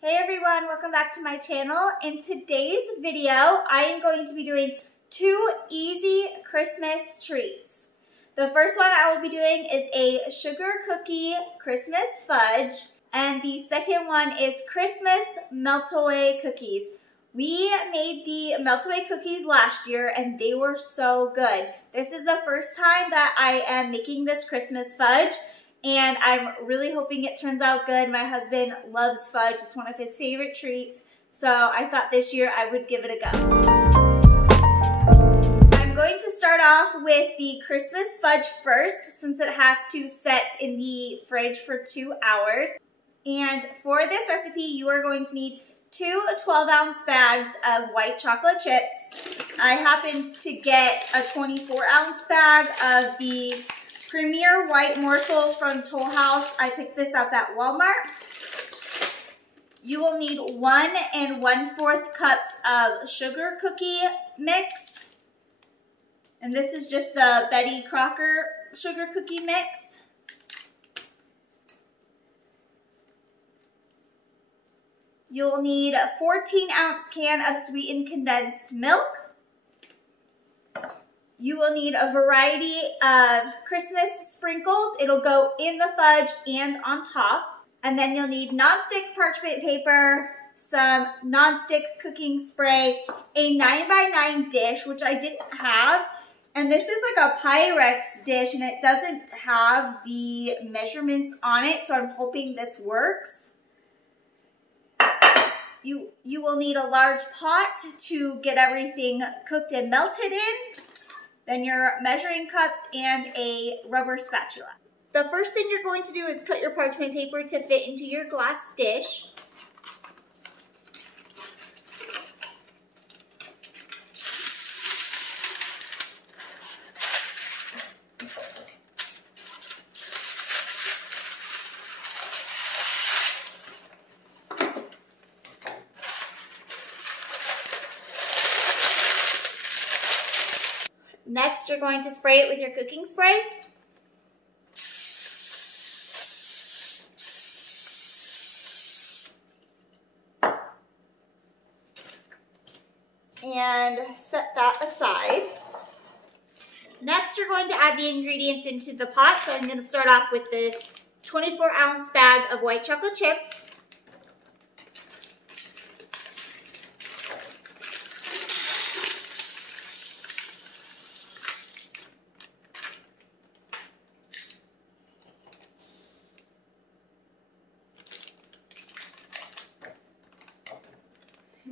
Hey everyone, welcome back to my channel. In today's video, I am going to be doing 2 easy Christmas treats. The first one I will be doing is a sugar cookie Christmas fudge, and the second one is Christmas melt-away cookies. We made the melt-away cookies last year and they were so good. This is the first time that I am making this Christmas fudge, and I'm really hoping it turns out good. My husband loves fudge. It's one of his favorite treats. So I thought this year I would give it a go. I'm going to start off with the Christmas fudge first, since it has to set in the fridge for 2 hours. And for this recipe, you are going to need 2 12-ounce bags of white chocolate chips. I happened to get a 24-ounce bag of the Premier White Morsels from Toll House. I picked this up at Walmart. You will need 1 1/4 cups of sugar cookie mix. And this is just the Betty Crocker sugar cookie mix. You'll need a 14-ounce can of sweetened condensed milk. You will need a variety of Christmas sprinkles. It'll go in the fudge and on top. And then you'll need nonstick parchment paper, some nonstick cooking spray, a 9x9 dish, which I didn't have. And this is like a Pyrex dish and it doesn't have the measurements on it, so I'm hoping this works. You will need a large pot to get everything cooked and melted in. Then your measuring cups and a rubber spatula. The first thing you're going to do is cut your parchment paper to fit into your glass dish. Next, you're going to spray it with your cooking spray. And set that aside. Next, you're going to add the ingredients into the pot. So I'm going to start off with the 24-ounce bag of white chocolate chips.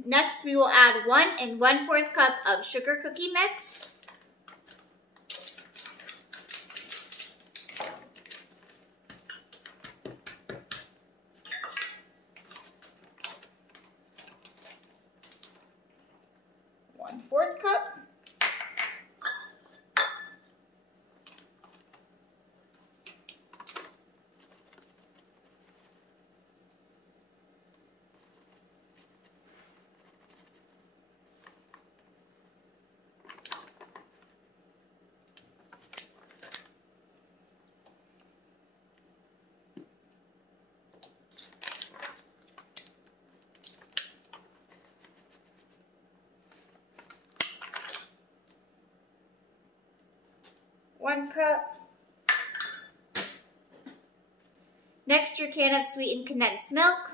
Next, we will add 1 1/4 cup of sugar cookie mix. One-fourth cup. One cup. Next, your can of sweetened condensed milk.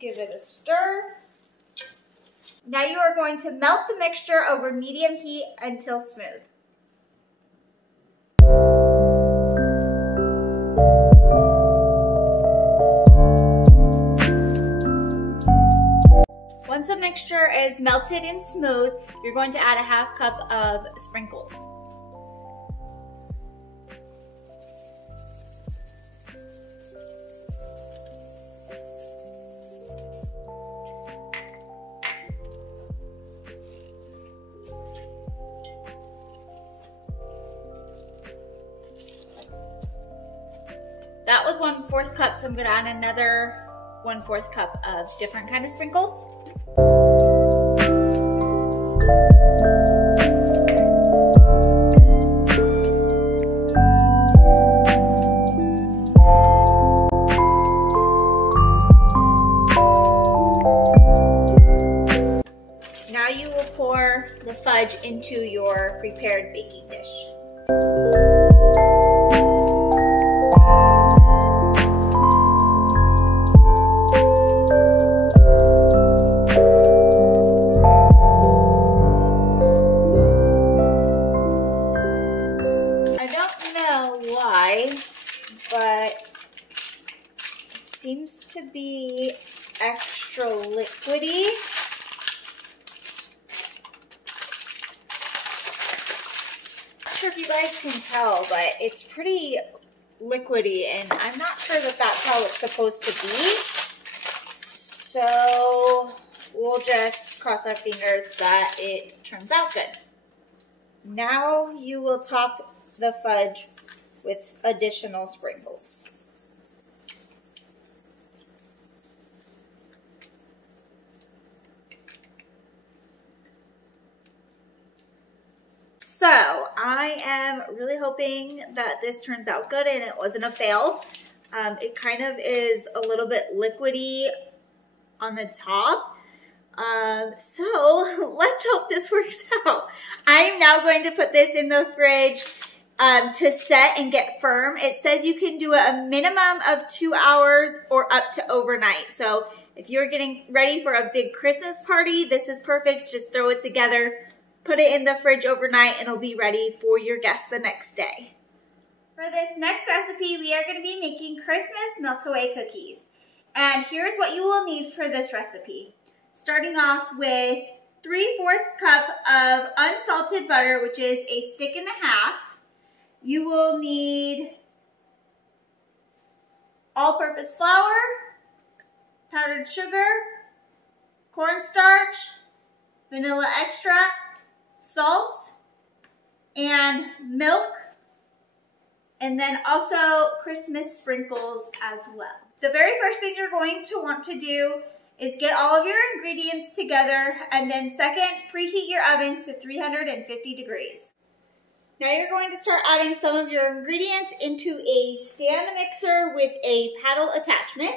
Give it a stir. Now you are going to melt the mixture over medium heat until smooth. Once the mixture is melted and smooth, you're going to add a 1/2 cup of sprinkles. that was 1/4 cup, so I'm gonna add another 1/4 cup of different kind of sprinkles. Now you will pour the fudge into your prepared baking dish. But it seems to be extra liquidy. Not sure if you guys can tell, but it's pretty liquidy, and I'm not sure that that's how it's supposed to be. So we'll just cross our fingers that it turns out good. Now you will top the fudge with additional sprinkles. So I am really hoping that this turns out good and it wasn't a fail. It kind of is a little bit liquidy on the top. So let's hope this works out. I am now going to put this in the fridge to set and get firm. It says you can do a minimum of 2 hours or up to overnight. So if you're getting ready for a big Christmas party, this is perfect. Just throw it together, put it in the fridge overnight, and it'll be ready for your guests the next day. For this next recipe, we are going to be making Christmas melt-away cookies. And here's what you will need for this recipe. Starting off with 3/4 cup of unsalted butter, which is a stick and a half. You will need all-purpose flour, powdered sugar, cornstarch, vanilla extract, salt, and milk, and then also Christmas sprinkles as well. The very first thing you're going to want to do is get all of your ingredients together, and then second, preheat your oven to 350 degrees. Now you're going to start adding some of your ingredients into a stand mixer with a paddle attachment.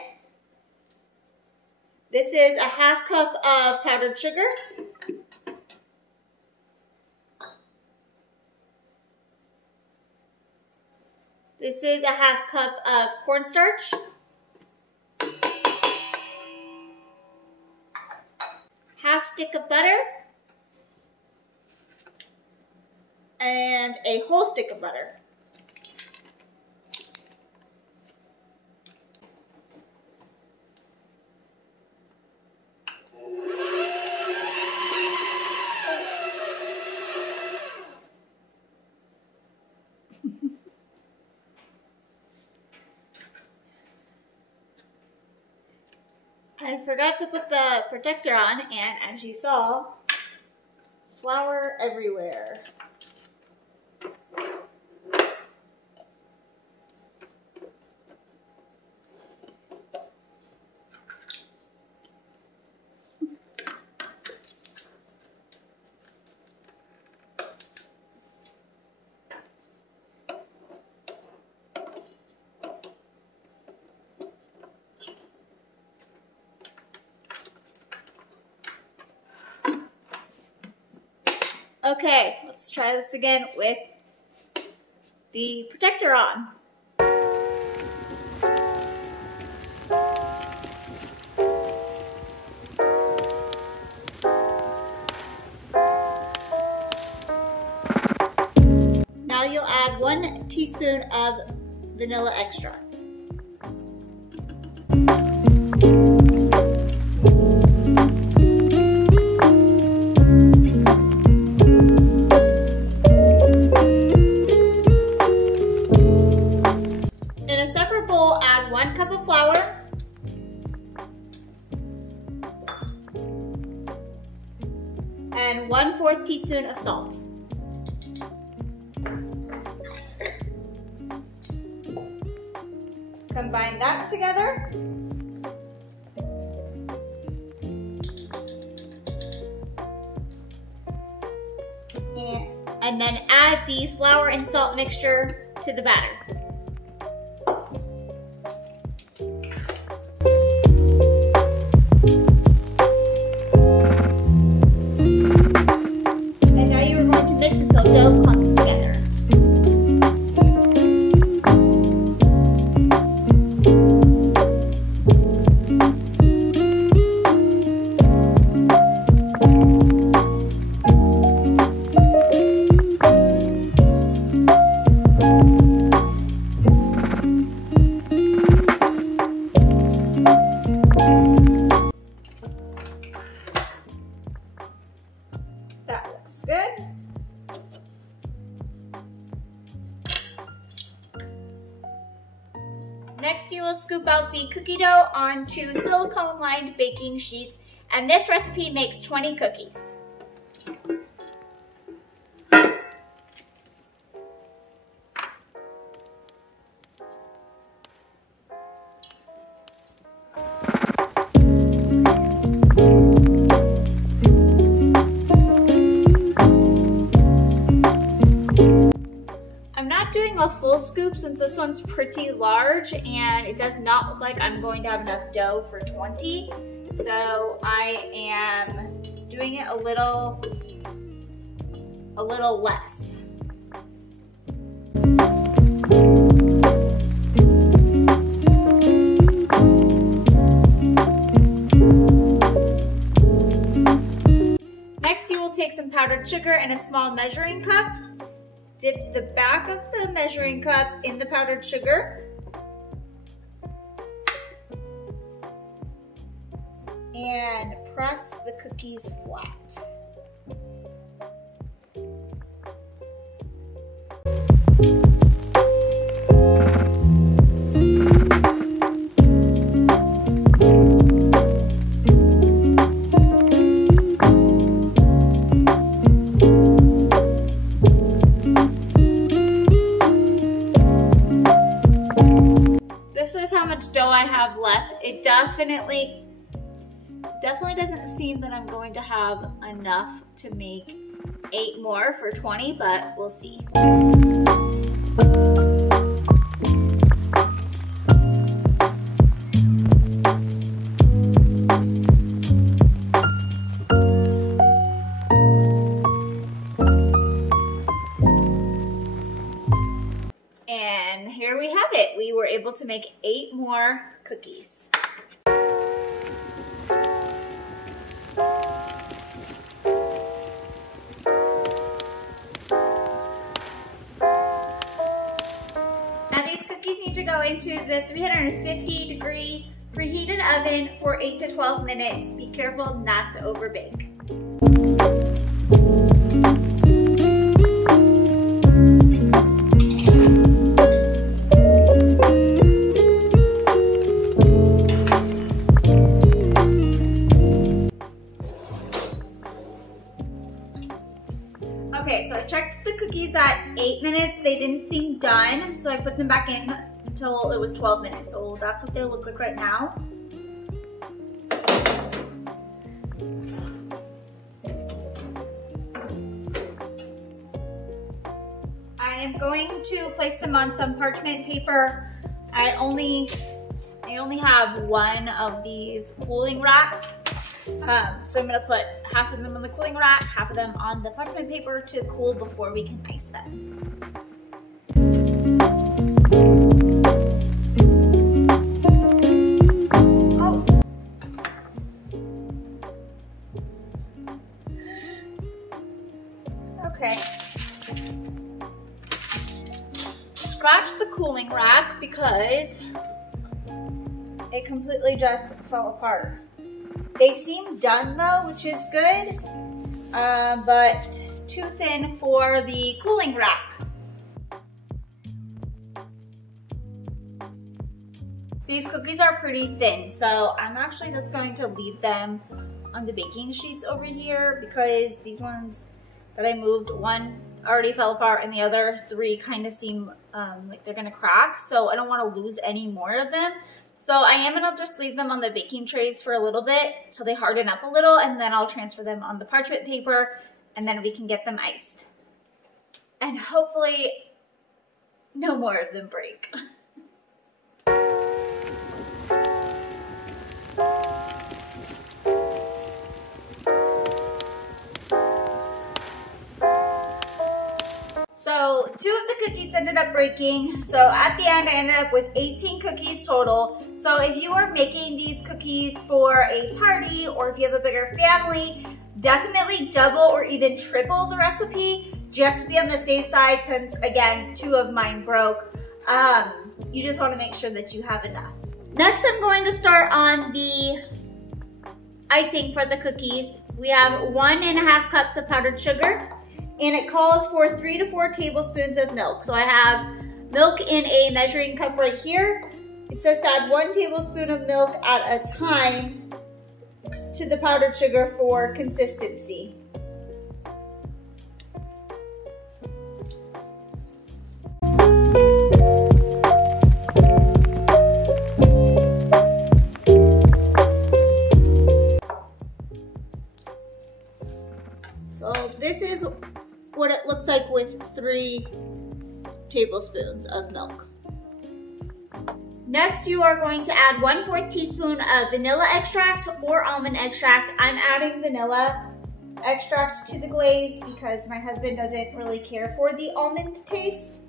This is a 1/2 cup of powdered sugar. This is a 1/2 cup of cornstarch. Half stick of butter. And a whole stick of butter. I forgot to put the protector on, and as you saw, flour everywhere. Okay, let's try this again with the protector on. Now you'll add 1 teaspoon of vanilla extract. Add 1 cup of flour, and 1/4 teaspoon of salt. Combine that together. And then add the flour and salt mixture to the batter. And now you are going to mix until dough clumps together. That looks good. Next, you will scoop out the cookie dough onto silicone-lined baking sheets, and this recipe makes 20 cookies. Doing a full scoop since this one's pretty large and it does not look like I'm going to have enough dough for 20. So I am doing it a little less. Next, you will take some powdered sugar and a small measuring cup. Dip the back of the measuring cup in the powdered sugar. And press the cookies flat. Dough I have left. It definitely doesn't seem that I'm going to have enough to make 8 more for 20, but we'll see. And here we have it. We were able to make 8 more cookies. Now these cookies need to go into the 350-degree preheated oven for 8 to 12 minutes. Be careful not to overbake. Okay, so I checked the cookies at 8 minutes. They didn't seem done, so I put them back in until it was 12 minutes. So that's what they look like right now. I am going to place them on some parchment paper. I only have one of these cooling racks. So I'm gonna put half of them on the cooling rack, half of them on the parchment paper to cool before we can ice them. Oh. Okay. Scratch the cooling rack because it completely just fell apart. They seem done though, which is good, but too thin for the cooling rack. These cookies are pretty thin, so I'm actually just going to leave them on the baking sheets over here because these ones that I moved, one already fell apart and the other 3 kind of seem like they're gonna crack. So I don't want to lose any more of them. So I am gonna just leave them on the baking trays for a little bit till they harden up a little, and then I'll transfer them on the parchment paper, and then we can get them iced. And hopefully no more of them break. So 2 of the cookies ended up breaking. So at the end, I ended up with 18 cookies total. So if you are making these cookies for a party, or if you have a bigger family, definitely double or even triple the recipe just to be on the safe side, since again, 2 of mine broke. You just want to make sure that you have enough. Next, I'm going to start on the icing for the cookies. We have 1.5 cups of powdered sugar, and it calls for 3 to 4 tablespoons of milk. So I have milk in a measuring cup right here. It says to add 1 tablespoon of milk at a time to the powdered sugar for consistency. So this is what it looks like with 3 tablespoons of milk. Next, you are going to add 1/4 teaspoon of vanilla extract or almond extract. I'm adding vanilla extract to the glaze because my husband doesn't really care for the almond taste.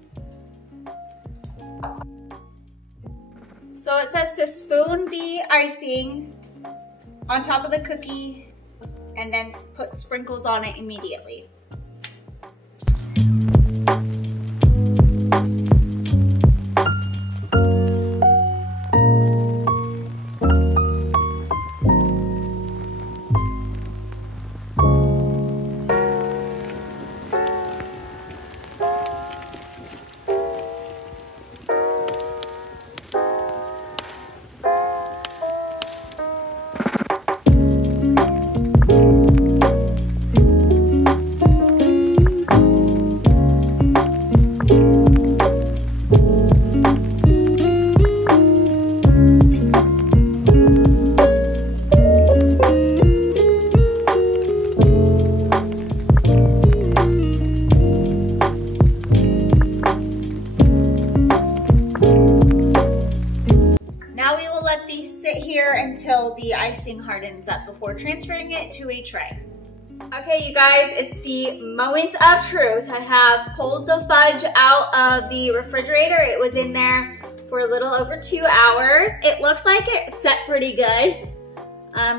So it says to spoon the icing on top of the cookie and then put sprinkles on it immediately. Until the icing hardens up before transferring it to a tray. Okay, you guys, it's the moment of truth. I have pulled the fudge out of the refrigerator. It was in there for a little over 2 hours. It looks like it set pretty good.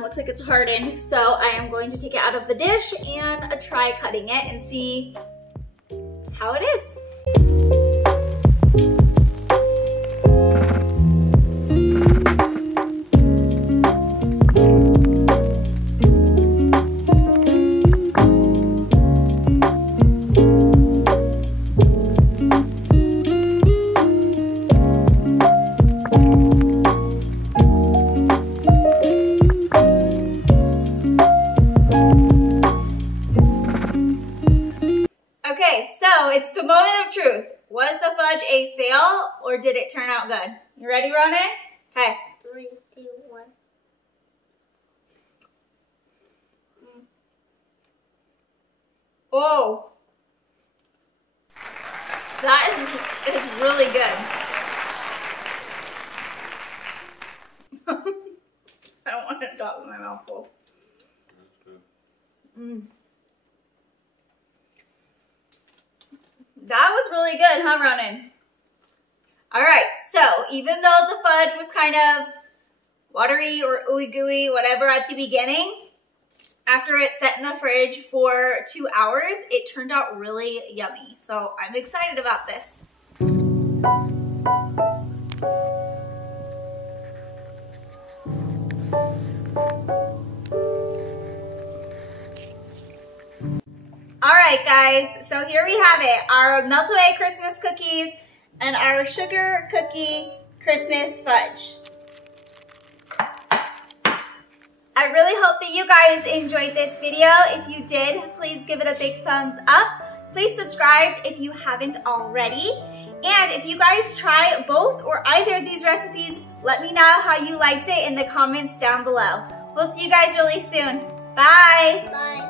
Looks like it's hardened. So I am going to take it out of the dish and try cutting it and see how it is. It's the moment of truth. Was the fudge a fail or did it turn out good? You ready, Ronan? Okay. 3, 2, 1. Whoa. That is really good. I don't want to drop in my mouth full. That was really good, huh, Ronan? All right, so even though the fudge was kind of watery or ooey gooey, whatever at the beginning, after it sat in the fridge for 2 hours, it turned out really yummy. So I'm excited about this. All right, guys, so here we have it, our melt away Christmas cookies and our sugar cookie Christmas fudge. I really hope that you guys enjoyed this video. If you did, please give it a big thumbs up. Please subscribe if you haven't already. And if you guys try both or either of these recipes, let me know how you liked it in the comments down below. We'll see you guys really soon. Bye. Bye.